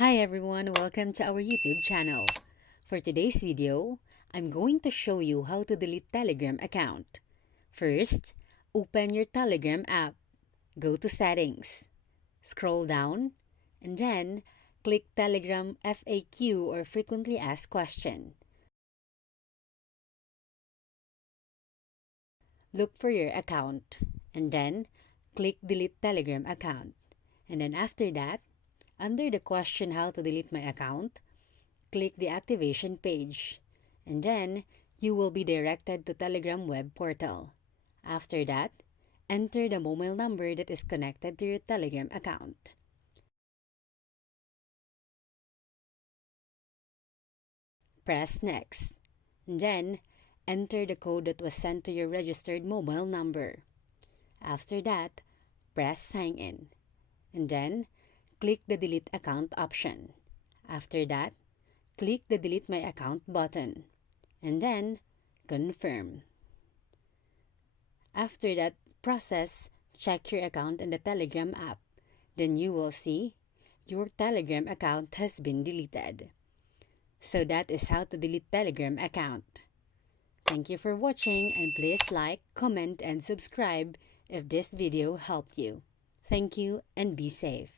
Hi everyone, welcome to our YouTube channel. For today's video, I'm going to show you how to delete Telegram account. First, open your Telegram app. Go to Settings. Scroll down, and then click Telegram FAQ or Frequently Asked Question. Look for your account, and then click Delete Telegram account. And then after that, under the question how to delete my account, click the activation page, and then you will be directed to Telegram web portal. After that, enter the mobile number that is connected to your Telegram account. Press Next, and then enter the code that was sent to your registered mobile number. After that, press Sign In, and then click the Delete Account option. After that, click the Delete My Account button, and then confirm. After that process, check your account in the Telegram app. Then you will see your Telegram account has been deleted. So that is how to delete Telegram account. Thank you for watching, and please like, comment, and subscribe if this video helped you. Thank you and be safe.